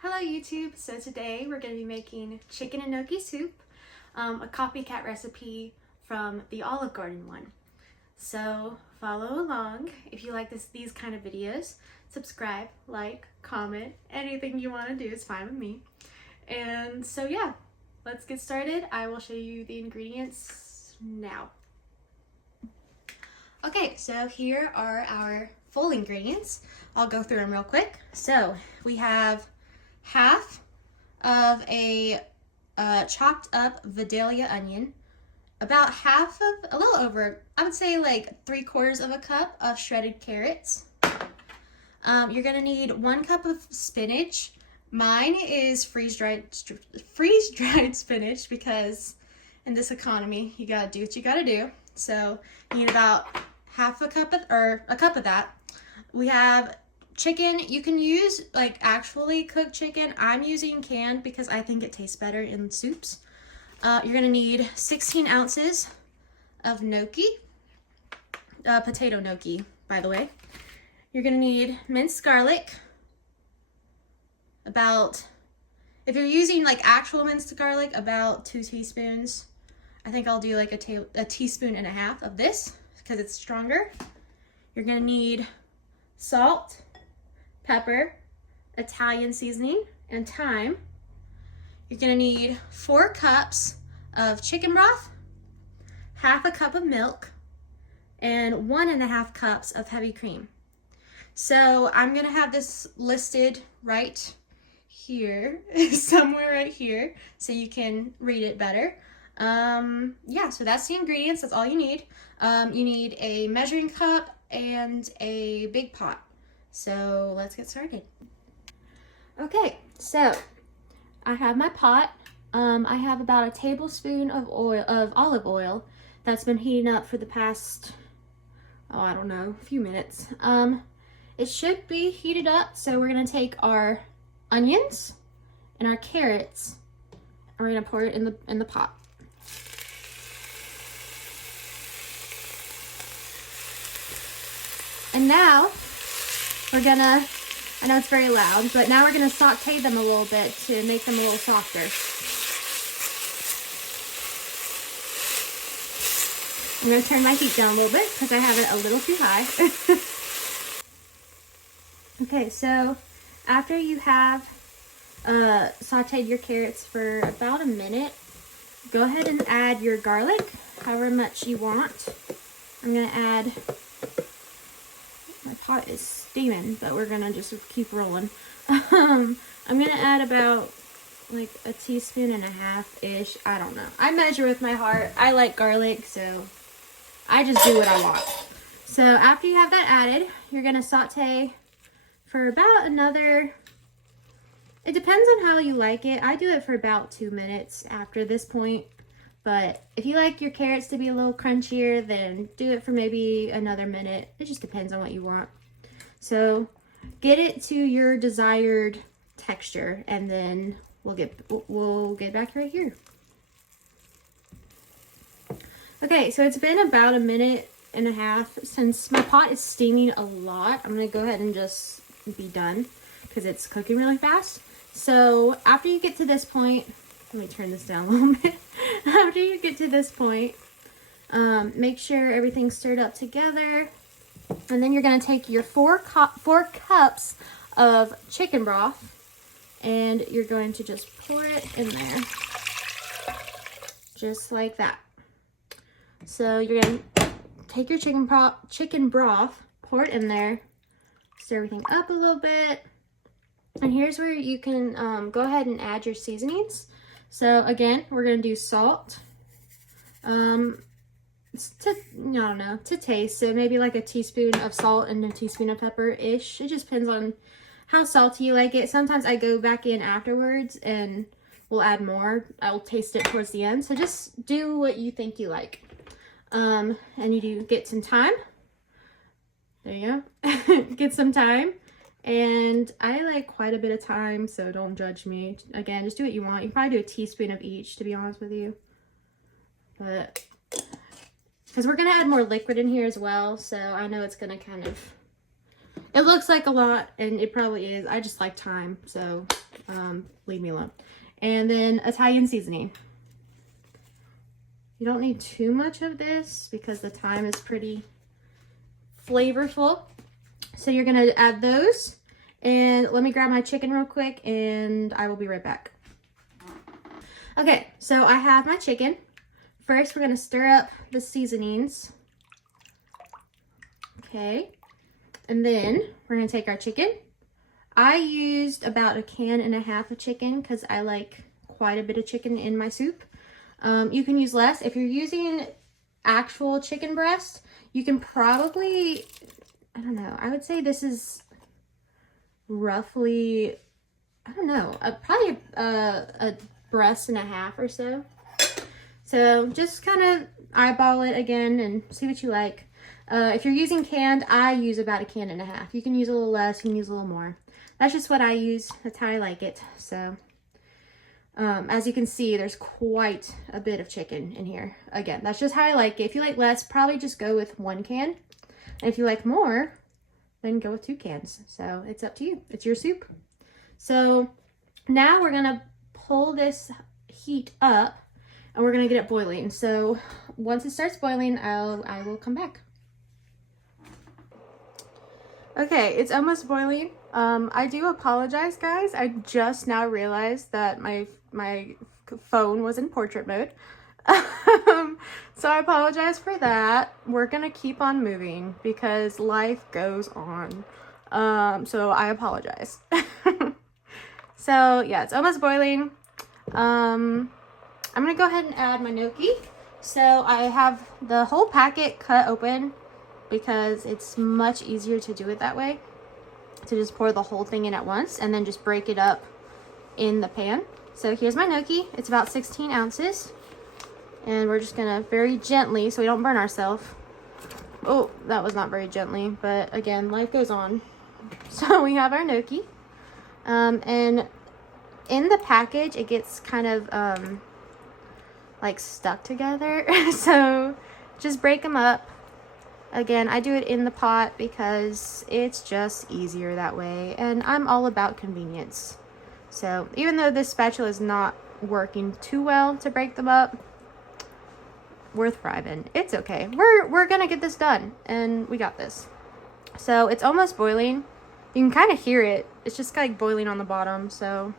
Hello YouTube! So today we're going to be making chicken and gnocchi soup, a copycat recipe from the Olive Garden one. So follow along. If you like these kind of videos, subscribe, like, comment, anything you want to do is fine with me. And so yeah, let's get started. I will show you the ingredients now. Okay, so here are our full ingredients. I'll go through them real quick. So we have half of a chopped up vidalia onion, about half of, a little over, I would say like 3/4 of a cup of shredded carrots. You're gonna need 1 cup of spinach. Mine is freeze-dried spinach because in this economy, you gotta do what you gotta do. So you need about half a cup of, or a cup of that. We have chicken. You can use like actually cooked chicken. I'm using canned because I think it tastes better in soups. You're gonna need 16 ounces of gnocchi, potato gnocchi, by the way. You're gonna need minced garlic, about, if you're using like actual minced garlic, about 2 teaspoons. I think I'll do like a teaspoon and a half of this because it's stronger. You're gonna need salt, pepper, Italian seasoning, and thyme. You're gonna need 4 cups of chicken broth, half a cup of milk, and 1.5 cups of heavy cream. So I'm gonna have this listed right here, somewhere right here, so you can read it better. Yeah, so that's the ingredients. That's all you need. You need a measuring cup and a big pot. So let's get started. Okay, so I have my pot. I have about a tablespoon of olive oil that's been heating up for the past, I don't know, a few minutes. It should be heated up, so we're gonna take our onions and our carrots and we're gonna pour it in the pot. And now we're gonna, I know it's very loud, but now we're gonna saute them a little bit to make them a little softer. I'm gonna turn my heat down a little bit because I have it a little too high. Okay, so after you have sauteed your carrots for about a minute, go ahead and add your garlic, however much you want. I'm gonna add, my pot is steaming, but we're gonna just keep rolling. I'm gonna add about like a teaspoon and a half-ish. I don't know. I measure with my heart. I like garlic, so I just do what I want. So after you have that added, you're gonna saute for about another, it depends on how you like it. I do it for about 2 minutes after this point. But if you like your carrots to be a little crunchier, then do it for maybe another minute. It just depends on what you want. So get it to your desired texture, and then we'll get back right here. Okay, so it's been about a minute and a half since my pot is steaming a lot. I'm gonna go ahead and just be done because it's cooking really fast. So after you get to this point, let me turn this down a little bit. After you get to this point, make sure everything's stirred up together. And then you're going to take your 4 cups of chicken broth and you're going to just pour it in there. Just like that. So you're going to take your chicken broth, pour it in there, stir everything up a little bit. And here's where you can go ahead and add your seasonings. So again, we're gonna do salt, to taste. So maybe like a teaspoon of salt and a teaspoon of pepper-ish. It just depends on how salty you like it. Sometimes I go back in afterwards and we'll add more. I'll taste it towards the end. So just do what you think you like. And you do get some thyme. There you go. Get some thyme. And I like quite a bit of thyme, so don't judge me. Again, just do what you want. You can probably do a teaspoon of each, to be honest with you. But, because we're going to add more liquid in here as well, so I know it's going to kind of, It looks like a lot, and it probably is. I just like thyme, so leave me alone. And then Italian seasoning. You don't need too much of this because the thyme is pretty flavorful. So you're gonna add those. And let me grab my chicken real quick and I will be right back. Okay, so I have my chicken. First, we're gonna stir up the seasonings. Okay, and then we're gonna take our chicken. I used about 1.5 cans of chicken because I like quite a bit of chicken in my soup. You can use less. If you're using actual chicken breast, you can probably, I don't know, I would say this is roughly, I don't know, probably a breast and a half or so. So just kind of eyeball it again and see what you like. If you're using canned, I use about 1.5 cans. You can use a little less, you can use a little more. That's just what I use. That's how I like it. So as you can see, there's quite a bit of chicken in here. Again, that's just how I like it. If you like less, probably just go with 1 can. And if you like more, then go with 2 cans. So it's up to you. It's your soup. So now we're gonna pull this heat up and we're gonna get it boiling. So once it starts boiling, I will come back. Okay, it's almost boiling. I do apologize, guys. I just now realized that my phone was in portrait mode. So I apologize for that. We're gonna keep on moving because life goes on. So I apologize. So yeah, it's almost boiling. I'm gonna go ahead and add my gnocchi. So I have the whole packet cut open because it's much easier to do it that way. To just pour the whole thing in at once and then just break it up in the pan. So here's my gnocchi. It's about 16 ounces. And we're just gonna very gently, so we don't burn ourselves. Oh, that was not very gently, but again, life goes on. So we have our gnocchi. And in the package, it gets kind of like stuck together. So just break them up. Again, I do it in the pot because it's just easier that way. And I'm all about convenience. So even though this spatula is not working too well to break them up, worth thriving. It's okay. We're gonna get this done and we got this. So it's almost boiling. You can kind of hear it. It's just like boiling on the bottom. So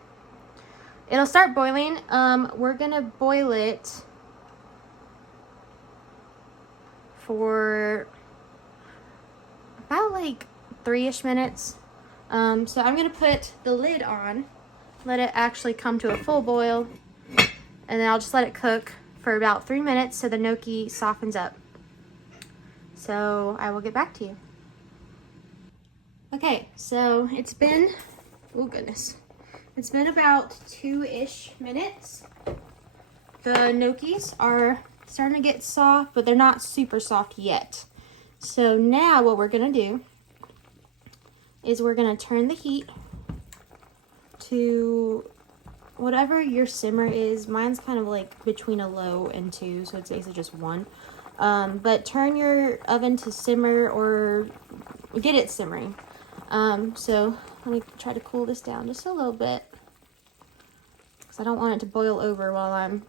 it'll start boiling. We're gonna boil it for about like 3-ish minutes. So I'm gonna put the lid on, let it actually come to a full boil, and then I'll just let it cook for about 3 minutes so the gnocchi softens up. So I will get back to you. Okay, so it's been, oh goodness, it's been about 2-ish minutes. The gnocchis are starting to get soft, but they're not super soft yet. So now what we're gonna do is we're gonna turn the heat to whatever your simmer is. Mine's kind of like between a low and 2, so it's basically just 1. But turn your oven to simmer or get it simmering. So let me try to cool this down just a little bit because I don't want it to boil over while I'm,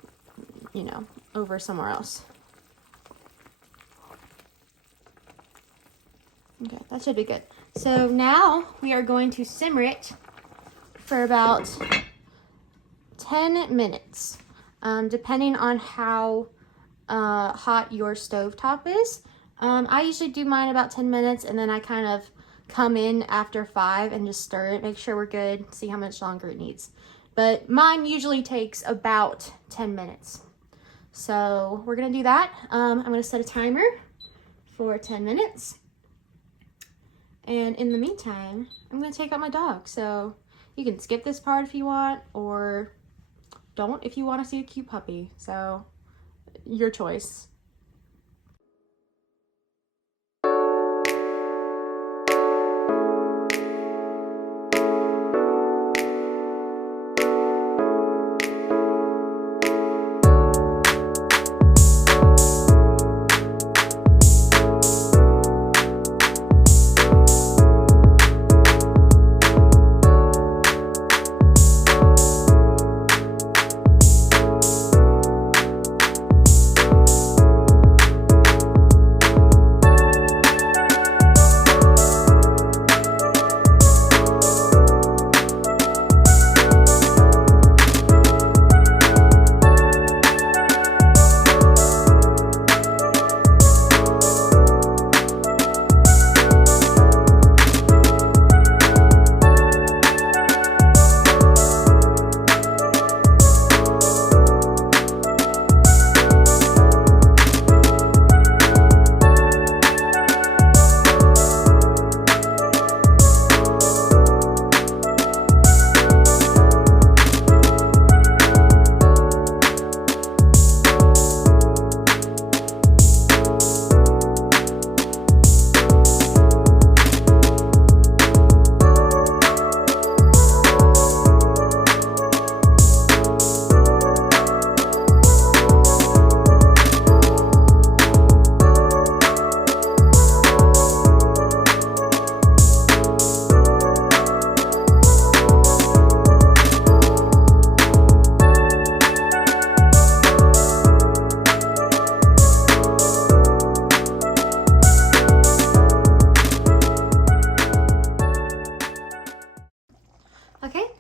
you know, over somewhere else. Okay, that should be good. So now we are going to simmer it for about 10 minutes, depending on how hot your stovetop is. I usually do mine about 10 minutes and then I kind of come in after 5 and just stir it, make sure we're good, see how much longer it needs. But mine usually takes about 10 minutes. So we're gonna do that. I'm gonna set a timer for 10 minutes. And in the meantime, I'm gonna take out my dog. So you can skip this part if you want, or don't if you wanna see a cute puppy. So your choice.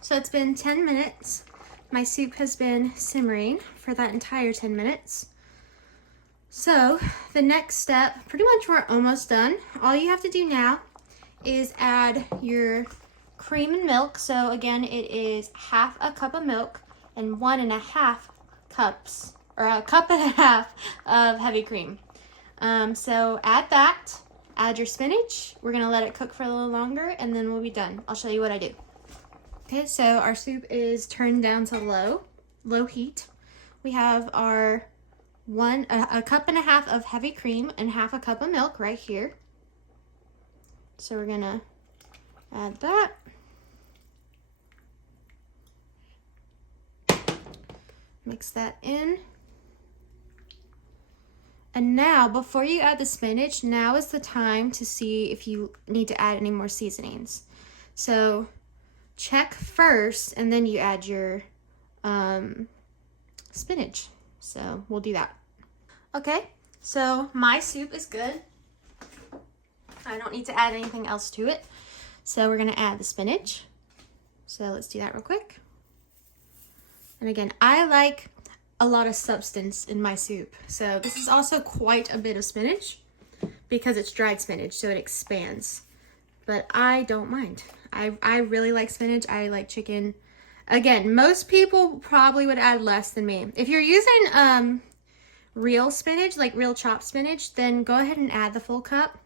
so it's been 10 minutes. My soup has been simmering for that entire 10 minutes. So the next step, pretty much we're almost done. All you have to do now is add your cream and milk. So again, it is half a cup of milk and 1.5 cups, or a cup and a half of heavy cream. So add that, add your spinach. We're gonna let it cook for a little longer and then we'll be done. I'll show you what I do. Okay, so our soup is turned down to low heat. We have our a cup and a half of heavy cream and half a cup of milk right here. So we're gonna add that. Mix that in. And now, before you add the spinach, now is the time to see if you need to add any more seasonings. So check first, and then you add your spinach. So we'll do that. Okay, so my soup is good. I don't need to add anything else to it. So we're gonna add the spinach. So let's do that real quick. And again, I like a lot of substance in my soup. So this is also quite a bit of spinach because it's dried spinach, so it expands. But I don't mind. I really like spinach. I like chicken. Again, most people probably would add less than me. If you're using real spinach, like real chopped spinach, then go ahead and add the full cup.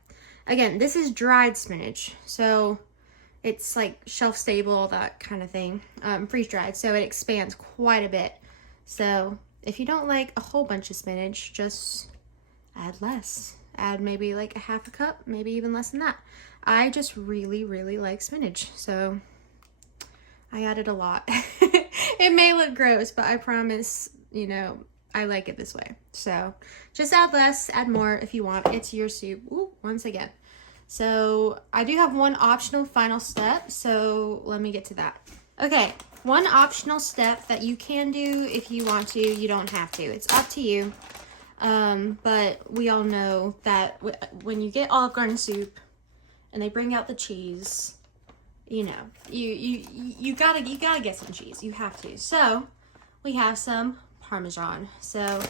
Again, this is dried spinach, so it's like shelf stable, all that kind of thing, freeze dried, so it expands quite a bit. So if you don't like a whole bunch of spinach, just add less. Add maybe like a half a cup, maybe even less than that. I just really, really like spinach, so I added a lot. It may look gross, but I promise, you know, I like it this way. So just add less, add more if you want. It's your soup. Ooh, once again. So I do have one optional final step, so let me get to that. Okay, one optional step that you can do if you want to. You don't have to. It's up to you. But we all know that when you get Olive Garden soup and they bring out the cheese, you know, you gotta get some cheese. You have to. So we have some Parmesan. So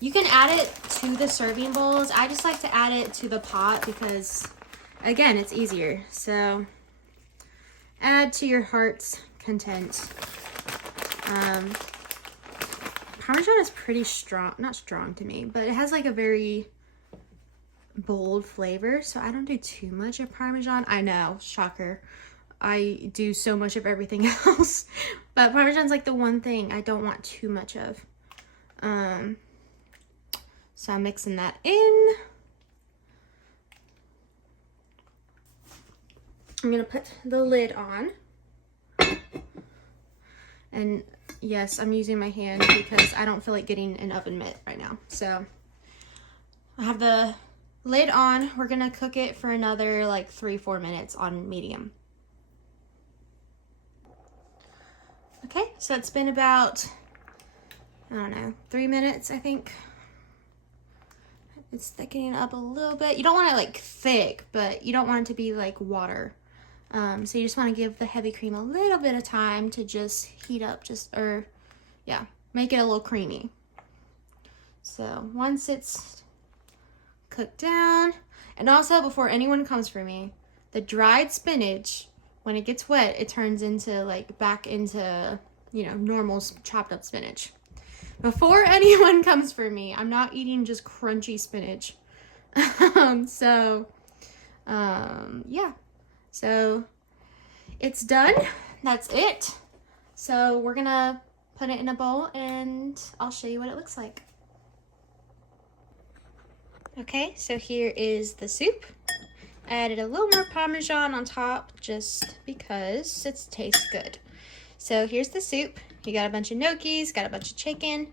you can add it to the serving bowls. I just like to add it to the pot because, again, it's easier. So add to your heart's content. Parmesan is pretty strong, not strong to me, but it has like a very bold flavor, so I don't do too much of Parmesan. I know, shocker. I do so much of everything else, but Parmesan's like the one thing I don't want too much of. So I'm mixing that in. I'm gonna put the lid on. And yes, I'm using my hand because I don't feel like getting an oven mitt right now. So I have the lid on. We're gonna cook it for another like 3-4 minutes on medium. Okay, so it's been about, I don't know, 3 minutes, I think. It's thickening up a little bit. You don't want it like thick, but you don't want it to be like water. So you just want to give the heavy cream a little bit of time to just heat up, make it a little creamy. So once it's cooked down, and also before anyone comes for me, the dried spinach, when it gets wet, it turns into back into, you know, normal chopped up spinach. Before anyone comes for me, I'm not eating just crunchy spinach. Yeah. So it's done. That's it. So we're gonna put it in a bowl and I'll show you what it looks like. Okay, so here is the soup. I added a little more Parmesan on top just because it tastes good. So here's the soup. You got a bunch of gnocchis, got a bunch of chicken.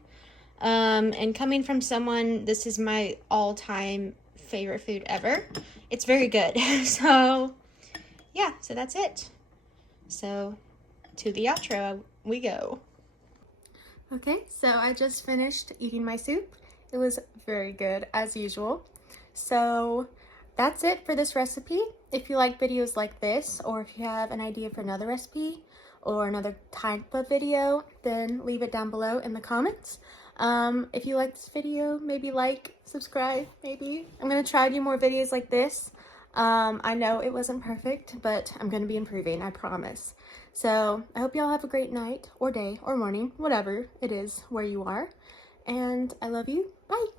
And coming from someone, this is my all-time favorite food ever. It's very good. So yeah, so that's it. So to the outro we go. Okay, so I just finished eating my soup. It was very good as usual. So that's it for this recipe. If you like videos like this, or if you have an idea for another recipe, or another type of video, then leave it down below in the comments. If you like this video, maybe like, subscribe, maybe. I'm going to try to do more videos like this. I know it wasn't perfect, but I'm going to be improving, I promise. So I hope y'all have a great night or day or morning, whatever it is where you are. And I love you. Bye.